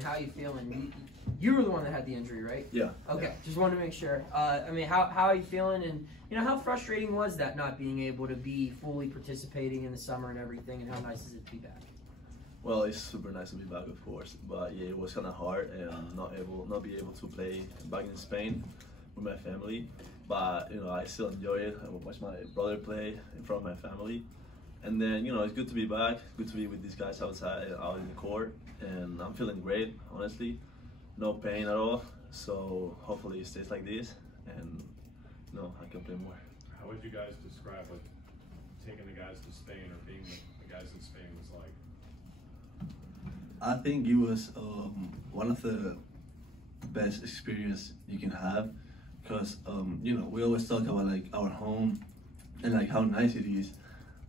mean, how are you feeling? You were the one that had the injury, right? Yeah. Okay, yeah. just wanted to make sure. I mean, how are you feeling? And, you know, how frustrating was that not being able to be fully participating in the summer and everything, and how nice is it to be back? Well, it's super nice to be back, of course. But yeah, it was kind of hard and not be able to play back in Spain with my family. But you know, I still enjoy it. I watch my brother play in front of my family, and then you know, it's good to be back. Good to be with these guys outside, out in the court, and I'm feeling great. Honestly, no pain at all. So hopefully it stays like this, and you know, I can play more. How would you guys describe what taking the guys to Spain or being with the guys in Spain was like? I think it was one of the best experience you can have, because you know, we always talk about like our home and like how nice it is,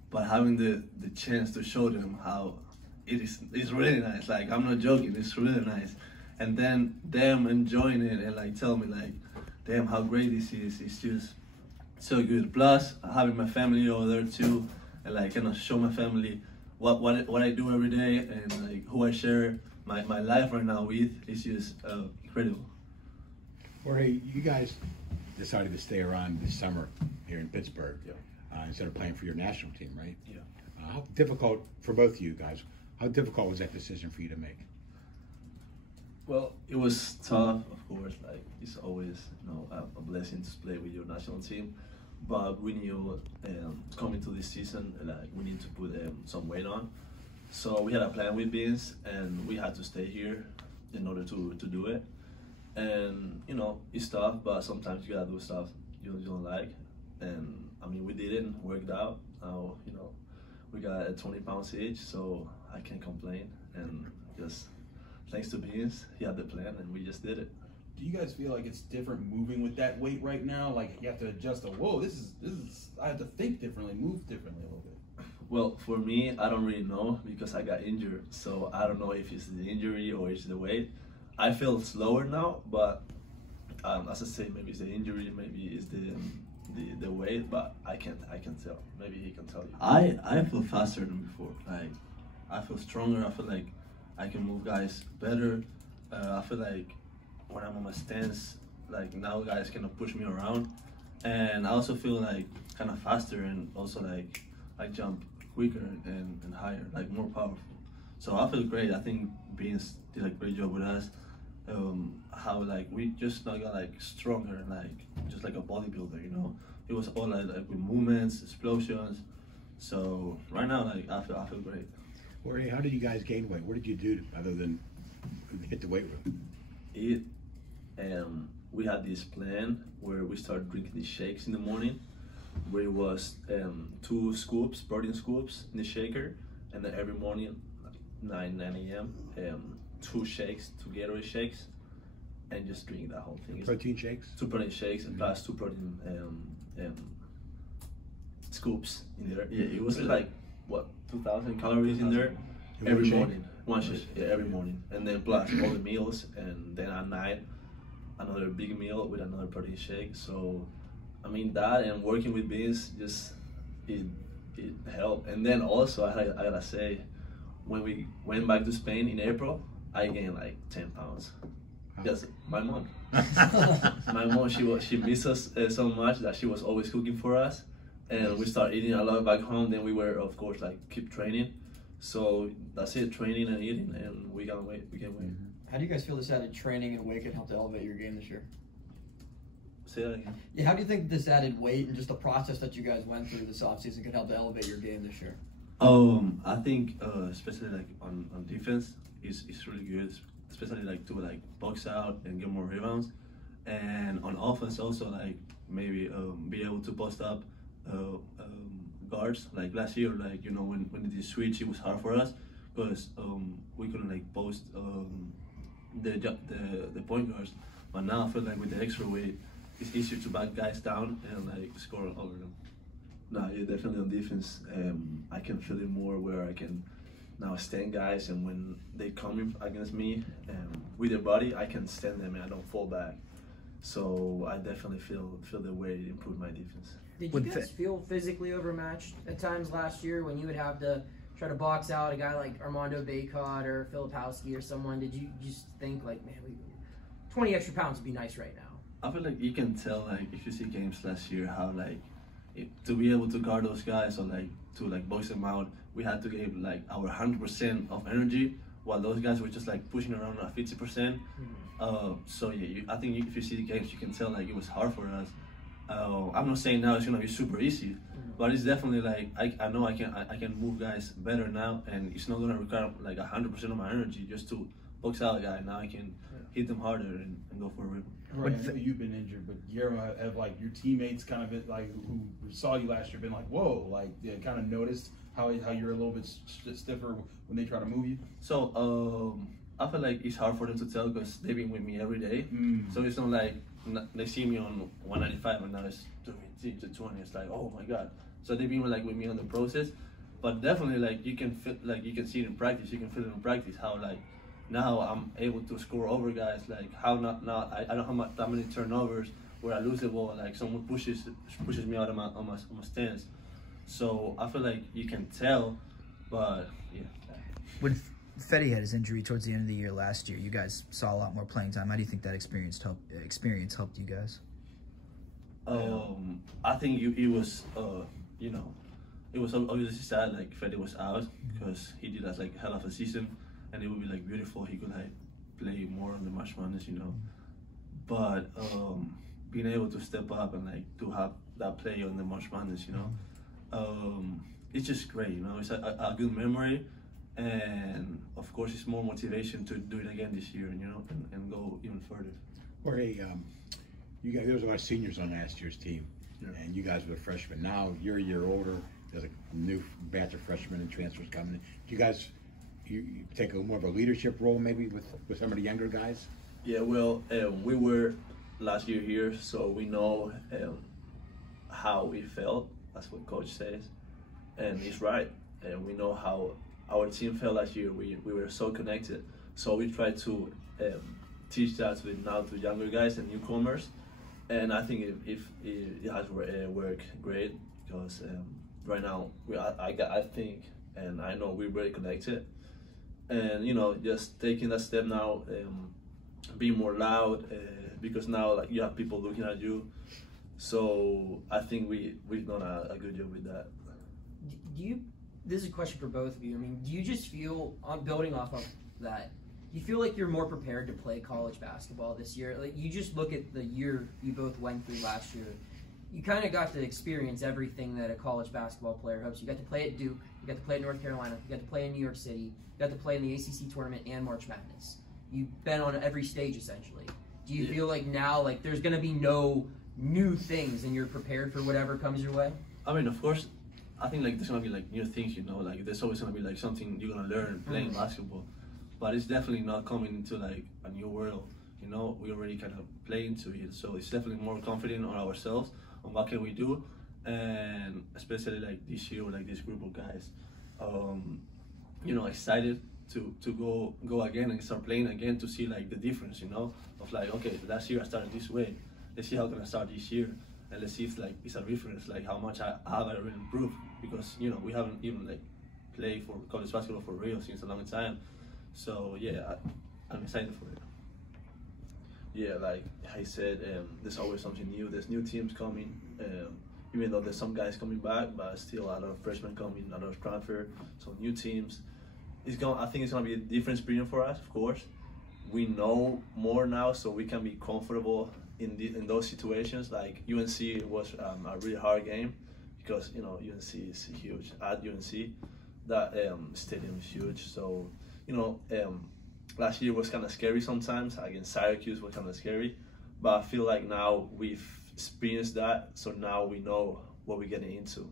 but having the chance to show them how it's really nice. Like, I'm not joking, it's really nice. And then them enjoying it and like tell me like, damn, how great this is. It's just so good. Plus having my family over there too, and like kind of show my family what I do every day and like who I share my life right now with. Is just incredible. Jorge, you guys decided to stay around this summer here in Pittsburgh, instead of playing for your national team, right? Yeah. How difficult for both of you guys? How difficult was that decision for you to make? Well, it was tough, of course. Like, it's always, you know, a blessing to play with your national team. But we knew coming to this season, like, we need to put some weight on. So we had a plan with Vince, and we had to stay here in order to do it. And you know, it's tough, but sometimes you gotta do stuff you don't like. And I mean, we did it, worked out. Now, you know, we got 20 pounds each, so I can't complain. And just thanks to Vince, he had the plan, and we just did it. Do you guys feel like it's different moving with that weight right now? Like, you have to adjust to, whoa, this is I have to think differently, move differently a little bit. Well, for me, I don't really know because I got injured, so I don't know if it's the injury or it's the weight. I feel slower now, but as I say, maybe it's the injury, maybe it's the weight, but I can't tell. Maybe he can tell you. I feel faster than before. Like, I feel stronger. I feel like I can move guys better. I feel like when I'm on my stance, like now guys kind of push me around, and I also feel like kind of faster, and also like I jump quicker and higher, like more powerful. So I feel great. I think Vince did a great job with us. How like we just got like stronger, like just like a bodybuilder, you know. It was all like with movements, explosions. So right now, like I feel great. Jorge, how did you guys gain weight? What did you do other than hit the weight room? We had this plan where we started drinking these shakes in the morning, where it was 2 scoops, protein scoops in the shaker, and then every morning, like 9 a.m. 2 shakes, 2 Gatorade shakes, and just drink that whole thing. Protein shakes? 2 protein shakes and plus 2 protein scoops in there. Yeah, it was like, what, 2,000 calories in there every morning. One shake, yeah, every morning. And then plus all the meals, and then at night, another big meal with another protein shake. So, I mean, that and working with Vince, just, it helped. And then also, I gotta say, when we went back to Spain in April, I gained like 10 pounds. Just my mom. My mom, she missed us so much that she was always cooking for us, and we started eating a lot back home. Then we were, of course, like keep training. So that's it, training and eating, and we gained weight. How do you guys feel this added training and weight can help to elevate your game this year? Say that again. Yeah, how do you think this added weight and just the process that you guys went through this offseason could help to elevate your game this year? I think especially like on defense, it's really good. Especially like to like box out and get more rebounds, and on offense also like maybe be able to post up guards. Like last year, like you know when they did switch, it was hard for us because we couldn't like post the point guards. But now I feel like with the extra weight, it's easier to back guys down and like score over them. No, yeah, definitely on defense. I can feel it more where I can now stand guys, and when they come in against me with their body, I can stand them and I don't fall back. So I definitely feel the way it improved my defense. Did you guys feel physically overmatched at times last year when you would have to try to box out a guy like Armando Bacot or Filipowski or someone? Did you just think like, man, 20 extra pounds would be nice right now? I feel like you can tell, like, if you see games last year, how like to be able to guard those guys or like to like box them out, we had to give like our 100% of energy, while those guys were just like pushing around at 50%. So yeah, I think if you see the games, you can tell like it was hard for us. I'm not saying now it's gonna be super easy, but it's definitely like I know I can move guys better now, and it's not gonna require like 100% of my energy just to box out a guy. Now I can hit them harder and go for a rip. Right, I know you've been injured, but Guillermo, have like your teammates kind of been like who saw you last year been like, whoa, like they kind of noticed how you're a little bit stiffer when they try to move you? So I feel like it's hard for them to tell because they've been with me every day. So it's not like they see me on 195 and now it's 220. It's like, oh my god. So they've been like with me on the process, but definitely like you can feel, like you can see it in practice. You can feel it in practice how like now I'm able to score over guys. Like how I don't have that many turnovers where I lose the ball. Like someone pushes me out of my stance. So I feel like you can tell, but yeah. When Fetty had his injury towards the end of the year last year, you guys saw a lot more playing time. How do you think that experience helped you guys? I think it was it was obviously sad like Fetty was out because he did like hell of a season, and it would be like beautiful. He could like play more on the March Madness, But being able to step up and like to have that play on the March Madness, it's just great. It's a good memory, and of course it's more motivation to do it again this year, and go even further. Jorge, you guys, there was a lot of seniors on last year's team, and you guys were freshmen. Now you're a year older. There's a new batch of freshmen and transfers coming in. Do you guys you take more of a leadership role maybe with some of the younger guys? Yeah, well, we were last year here, so we know how we felt. That's what coach says, and he's right. And we know how our team felt last year. We were so connected, so we try to teach that to younger guys and newcomers. And I think it has worked great because right now I think and I know we're very connected, and just taking that step now, being more loud because now like you have people looking at you. So I think we've done a good job with that. This is a question for both of you. I mean, do you just feel, building off of that, do you feel like you're more prepared to play college basketball this year? Like, you just look at the year you both went through last year. You kind of got to experience everything that a college basketball player hopes. You got to play at Duke, you got to play at North Carolina, you got to play in New York City, you got to play in the ACC tournament and March Madness. You've been on every stage, essentially. Do you feel like now, like, there's going to be no new things and you're prepared for whatever comes your way? I mean, of course, I think like there's gonna be like new things, like there's always gonna be like something you're gonna learn playing basketball, but it's definitely not coming into like a new world. We already kind of play into it, so it's definitely more confident on ourselves on what can we do, and especially like this year with like this group of guys, excited to go again and start playing again to see like the difference, of like, okay, last year I started this way, let's see how can I start this year. And let's see if like it's a difference, like how much I have already improved, because we haven't even like played for college basketball for real since a long time. So yeah, I'm excited for it. Yeah, like I said, there's always something new. There's new teams coming, even though there's some guys coming back, but still a lot of freshmen coming, a lot of transfer, so new teams. I think it's gonna be a different experience for us. Of course, we know more now, so we can be comfortable in those situations. Like UNC was a really hard game because UNC is huge. At UNC, that stadium is huge. So last year was kind of scary sometimes. Against Syracuse was kind of scary, but I feel like now we've experienced that, so now we know what we're getting into,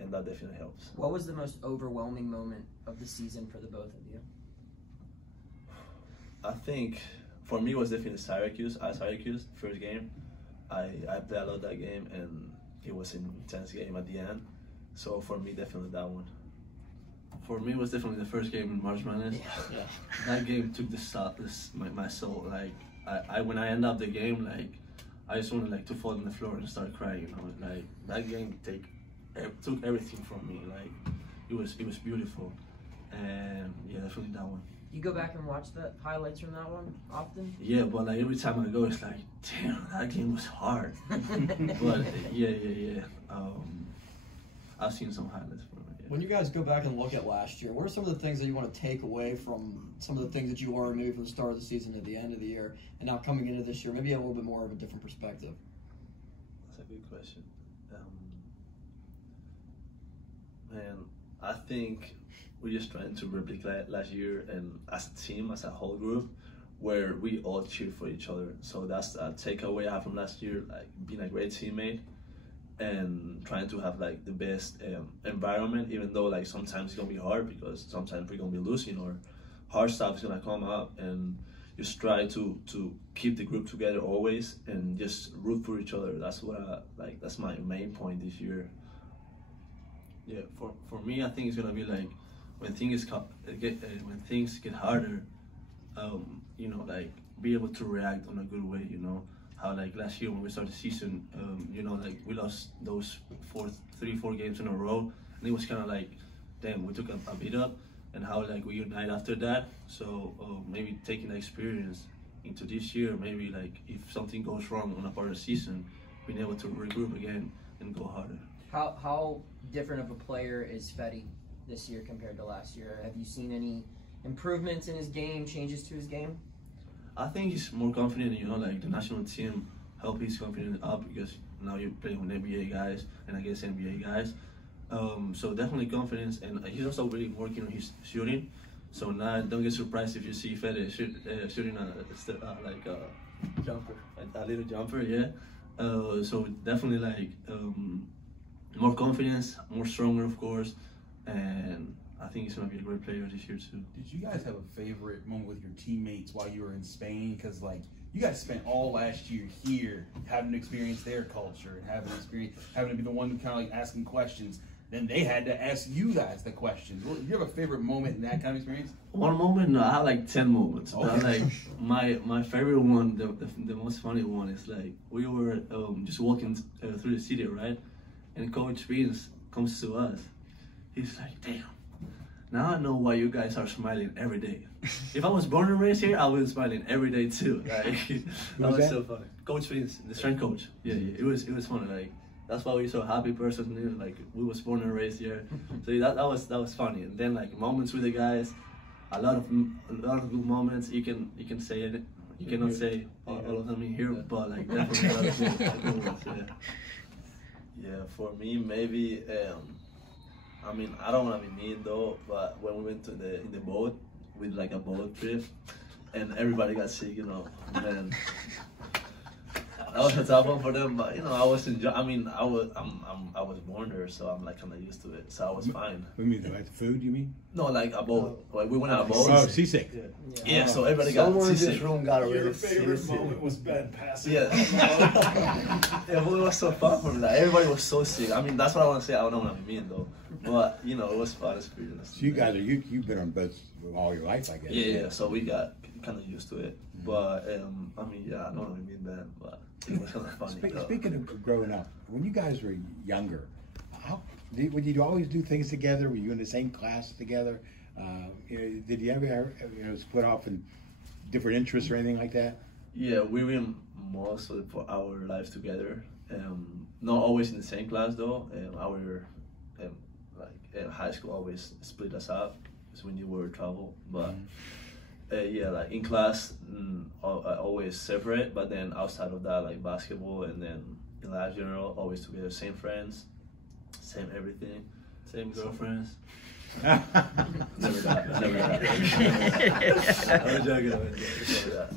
and that definitely helps. What was the most overwhelming moment of the season for the both of you? I think for me, it was definitely Syracuse. First game, I played a lot that game, and it was an intense game at the end. So for me, definitely that one. For me, it was definitely the first game in March Madness. Yeah. That game took my soul. Like when I end up the game, like I just wanted like to fall on the floor and start crying. Like that game took everything from me. Like it was beautiful, and yeah, definitely that one. You go back and watch the highlights from that one often? Yeah, but like every time I go, it's like, damn, that game was hard. But yeah. I've seen some highlights from it. Yeah. When you guys go back and look at last year, what are some of the things that you want to take away from some of the things that you learned maybe from the start of the season to the end of the year, and now coming into this year, maybe a little bit more of a different perspective? That's a good question. Man, I think we're just trying to replicate last year, and as a team, as a whole group, where we all cheer for each other. So that's a takeaway I have from last year, like being a great teammate and trying to have like the best environment, even though like sometimes it's gonna be hard because sometimes we're gonna be losing or hard stuff is gonna come up, and just try to keep the group together always and just root for each other. That's what that's my main point this year. Yeah, for me, I think it's gonna be like when things get harder, you know, like be able to react in a good way. You know, how like last year when we started the season, you know, like we lost those 4 games in a row, and it was kind of like, damn, we took a beat up, and how like we unite after that. So maybe taking the experience into this year, maybe like if something goes wrong on a part of the season, being able to regroup again and go harder. How different of a player is Fetty this year compared to last year? Have you seen any improvements in his game, changes to his game? I think he's more confident, you know, like the national team help his confidence up because now you're playing with NBA guys and I guess NBA guys. So definitely confidence, and he's also really working on his shooting. So now don't get surprised if you see Fede shooting like a jumper, a little jumper, yeah. So definitely like more confidence, more stronger, of course, and I think he's gonna be a great player this year too. Did you guys have a favorite moment with your teammates while you were in Spain? Because like you guys spent all last year here, having to experience their culture and having to be the one kind of like asking questions. Then they had to ask you guys the questions. Do you have a favorite moment in that kind of experience? One moment? No, I had like 10 moments. Okay. But like my favorite one, the most funny one is like we were just walking through the city, right? And Coach Vince comes to us. He's like, damn, now I know why you guys are smiling every day. If I was born and raised here, I would be smiling every day too. Like, that was so funny. Coach Vince, the strength coach. Yeah, it was funny. Like, that's why we're so happy person. Like, we was born and raised here. So that was funny. And then like moments with the guys, a lot of good moments. You can say it. You cannot say all of them in here, but like definitely a lot of good ones. Yeah. Yeah, for me maybe. I mean, I don't want to be mean though, but when we went in the boat with like a boat trip, and everybody got sick, you know, man. That was a tough one for them, but you know, I was I mean, I was born there, so I'm like kind of used to it, so I was fine. What do you mean, like food? You mean? No, like a boat. Like we went on a boat. Oh, seasick. Yeah, so everybody got Someone in seasick. this room got a Your really favorite serious moment was Ben passing. Yeah. Yeah, but it was so fun for that. Everybody was so sick. I mean, that's what I want to say. I don't want to be mean though, but you know, it was fun experience. So you guys you've been on boats all your life, I guess. Yeah. So we got kind of used to it, but I mean, yeah, I don't want to be mean, man, but it was kind of funny. Speaking of growing up, when you guys were younger, would you always do things together? Were you in the same class together? Did you ever split off in different interests or anything like that? Yeah, we were most of our lives together. Not always in the same class though. Our high school always split us up because we knew we were trouble. But yeah, like in class, always separate. But then outside of that, like basketball, and then in life general, always together. Same friends, same everything, same girlfriends. Never that. I'm joking. Never that.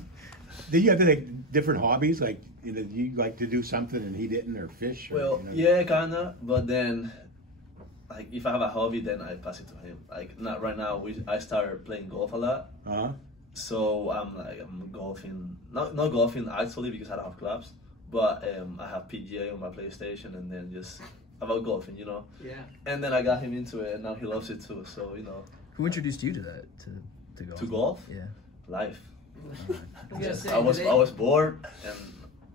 Did you have like different hobbies? Like, did you like to do something and he didn't, or fish? Or, Well, yeah, kinda. But then, like, if I have a hobby, then I pass it to him. Like, not right now. I started playing golf a lot. So I'm golfing. Not golfing actually because I don't have clubs, but I have PGA on my PlayStation, and then just about golfing, you know. Yeah. And then I got him into it, and now he loves it too. So you know. Who introduced you to that? To golf? To golf? Yeah. Life. I was gonna say, I was bored, and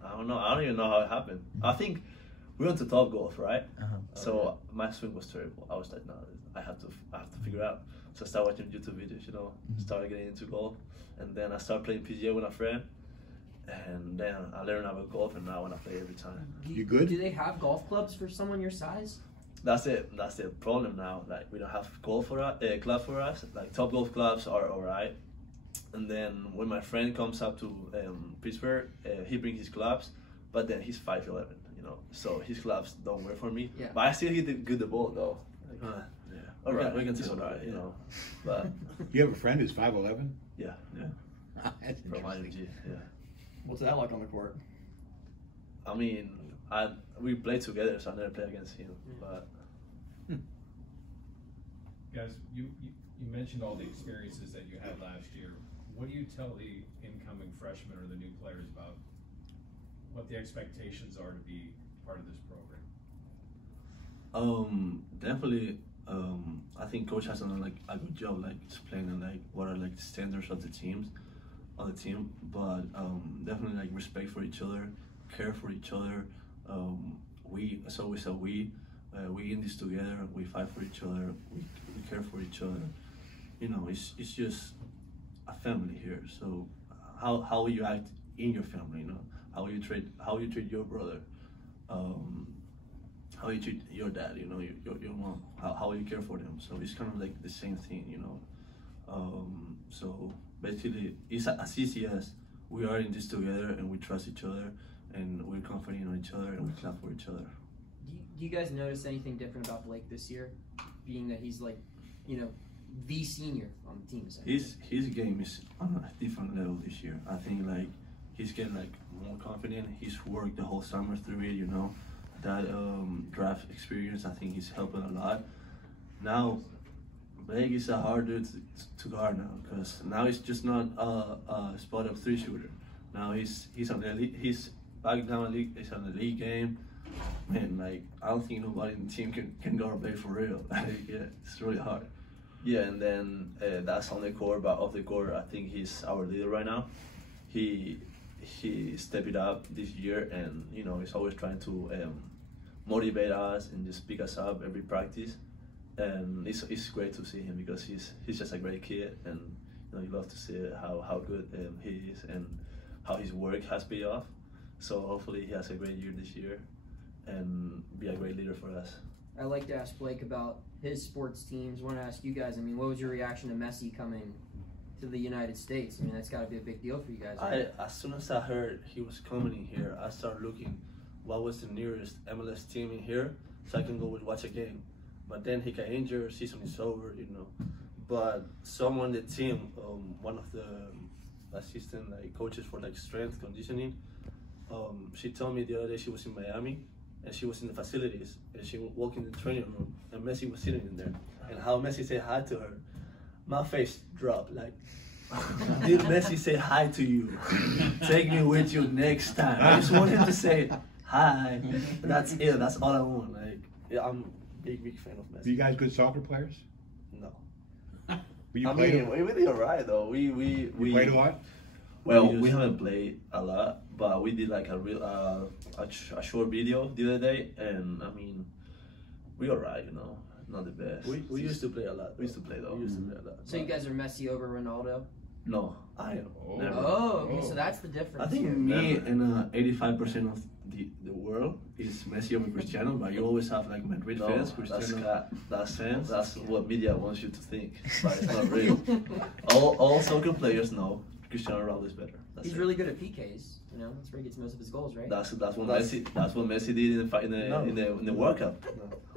I don't even know how it happened. I think we went to Top Golf, right? Uh-huh. So my swing was terrible. I was like, no, I have to figure out. So I started watching YouTube videos, started getting into golf, and then I started playing PGA with a friend, and then I learned about golf, and now I want to play every time. You good? Do they have golf clubs for someone your size? That's it. That's the problem now. Like we don't have golf for us, club for us. Like Top Golf clubs are alright, and then when my friend comes up to Pittsburgh, he brings his clubs, but then he's 5'11", so his clubs don't work for me. Yeah. But I still hit the ball though. Like, Yeah. All right, we can it's tell alright, that, But You have a friend who's 5'11"? yeah, That's from interesting. IMG, yeah. What's that like on the court? I mean, we played together, so I never played against him. But Guys, you mentioned all the experiences that you had last year. What do you tell the incoming freshmen or the new players about what the expectations are to be part of this program? Definitely. I think coach has done like a good job, like explaining like what are like the standards of the team. But definitely like respect for each other, care for each other. It's always we in this together. We fight for each other. We care for each other. It's just a family here. So how you act in your family, how you treat your brother, how you treat your dad, your mom, how you care for them. So it's kind of like the same thing, So basically, it's as easy as we are in this together and we trust each other and we're confident on each other and we clap for each other. Do you guys notice anything different about Blake this year, being that he's like, the senior on the team? His game is on a different level this year. I think like he's getting like more confident. He's worked the whole summer through it. That draft experience, I think he's helping a lot. Now, Blake is a hard dude to guard now, because now he's just not a spot up 3 shooter. Now he's on the elite. He's back down league. He's on the league game. Man, like I don't think nobody in the team can guard Blake for real. It's really hard. yeah, and then that's on the court, but off the court, I think he's our leader right now. He stepped it up this year, and he's always trying to motivate us and just pick us up every practice. And it's great to see him, because he's just a great kid, and you love to see how good he is and how his work has paid off. So hopefully he has a great year this year and be a great leader for us. I like to ask Blake about his sports teams. I want to ask you guys, what was your reaction to Messi coming to the United States? That's got to be a big deal for you guys, right? As soon as I heard he was coming in here, I started looking what was the nearest MLS team in here, so I can go and watch a game. But then he got injured, season is over, But someone on the team, one of the assistant coaches for strength conditioning, she told me the other day she was in Miami and she was in the facilities and she walked in the training room and Messi was sitting in there. And how Messi said hi to her, my face dropped. Did Messi say hi to you? Take me with you next time. I just want him to say hi. That's it. That's all I want. I'm a big fan of Messi. Are you guys good soccer players? No. But you played. We did alright though. We Played a lot. Well, we haven't played a lot, but we did a real a short video the other day, and we alright, not the best. We used to play a lot. We used to play though. So you guys are Messi over Ronaldo? No, I am. Never. Oh, okay, so that's the difference. I think here. me and 85% of the world is Messi over Cristiano, but you always have Madrid fans, Cristiano. That's fans. That's what media wants you to think, but it's not real. all soccer players know Cristiano Ronaldo is better. He's really good at PKs. That's where he gets most of his goals, right? That's what Messi did in the World Cup.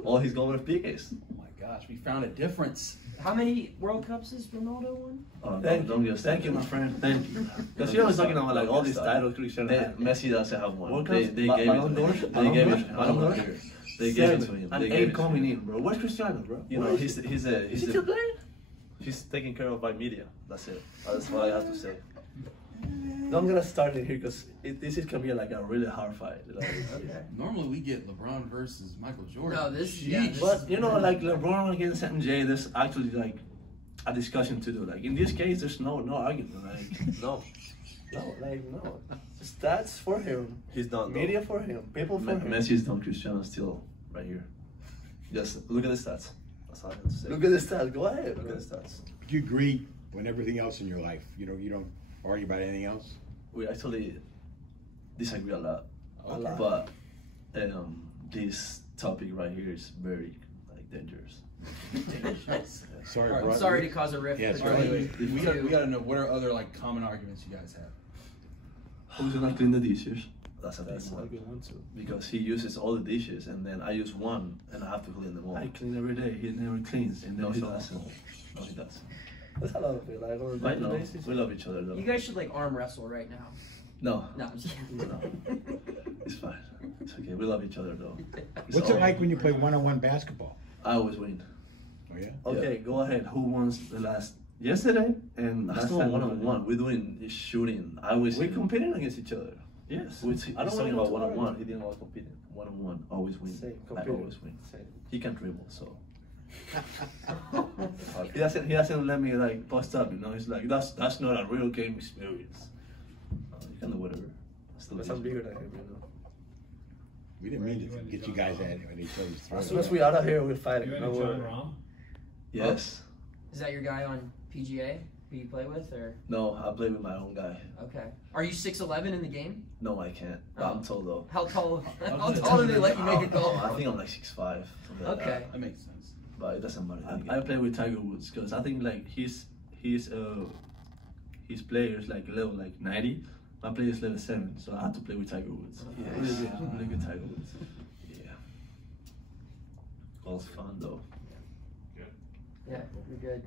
All his goals were PKs. Oh my gosh, we found a difference. How many World Cups has Ronaldo won? Thank you, my friend. Thank you. Because you're always talking about all these titles Cristiano had. Messi doesn't have one. World They Cups? gave it. They gave it. They gave it to him. And 8 coming in, bro. Where's Cristiano, bro? He's taken care of by media. That's it. That's what I have to say. I'm gonna start it here because this is gonna be a really hard fight. Okay. Normally we get LeBron versus Michael Jordan. No, this. Sheesh. But LeBron against MJ, there's actually a discussion to do. Like in this case, there's no argument. Like No, no. Stats for him. he's done. though. Media for him. People for him. Messi's done. Cristiano's still right here. Just look at the stats. That's all I have to say. Look at the stats. Go ahead. Look at the stats. Do you agree on everything else in your life? You don't argue about anything else? We actually disagree a lot. A lot. But this topic right here is very like dangerous. Sorry, I'm brother. sorry to cause a rift Yeah, between sorry. Wait. you We two. gotta know, what are other like common arguments you guys have? Who's gonna clean the dishes? That's a big That's a one. good one too. Because he uses all the dishes and then I use one and I have to clean them all. I clean every day. He never cleans. And No, then he so- doesn't. No, he doesn't. That's a lot of it. Like on a I daily know. basis. We love each other though. You guys should like arm wrestle right now. No, No, I'm just no. It's fine. It's okay. We love each other though. It's What's it all- like when you play one-on-one basketball? I always win. Oh yeah. Okay, go ahead. Who won the last yesterday? And That's last not time one on one. We're doing is shooting. I always We're competing against each other. Yes. I He's don't talking wanna about go one on one. tomorrow. He didn't always competing. One on one. Always win. Same, I competing. always win. Same. He can dribble, so He doesn't let me like post up. You know, it's like that's not a real game experience. you can do whatever. Still That's easy. I'm bigger than him, you know. We didn't mean to get you guys at each other's As throats. soon as we out of here, we're You fighting. any No John worry. Rahm? Yes. Is that your guy on PGA who you play with, or No, I play with my own guy. okay? Are you 6'11" in the game? No, I can't. But I'm tall though. How tall? How tall do they let you make a goal? I think I'm like 6'5". Like Okay. that. That makes sense. But it doesn't matter. I play with Tiger Woods because I think like his players like level like 90. My player is level 7, so I had to play with Tiger Woods. Yes. Really good Tiger Woods. Yeah. All's fun though. Yeah, you're good.